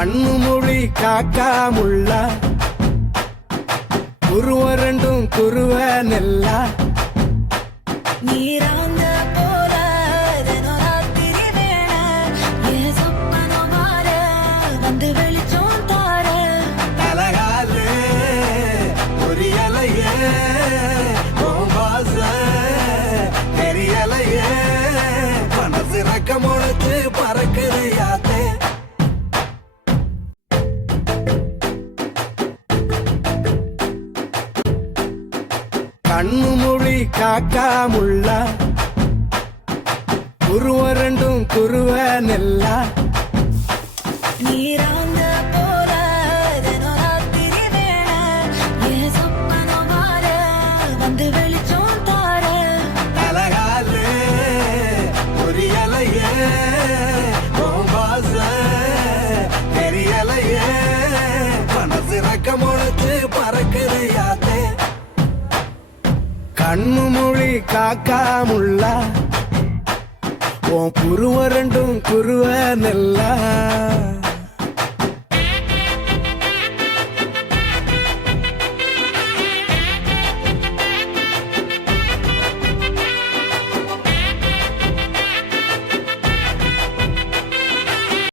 கண்ணு மொழி காக்காமுள்ள குருவ ரெண்டும் குருவ நெல்லா நீராங்க போல ராத்திரி வேள என் சொப்பனோ மாற வந்து வெளிச்சம் தார அழகாலே ஒரு இலையே வாச தெரியலையே மனசு ரக்க முளைச்சு பறக்குது யாத்தே கண்ணு மொழி காக்காமுள்ள குருவ ரெண்டும் குருவ நெல்லா நீராங்க போல ராத்திரி வேள என் சொப்பனோ மாற வந்து வெளிச்சம் தார அழகாலே ஒரு இலையே வாச தெரியலையே மனசு ரக்க முளைச்சு பறக்குது யாத்தே கண்ணு மொழி காக்காமுள்ள உன் குருவ ரெண்டும் குருவ நெல்லா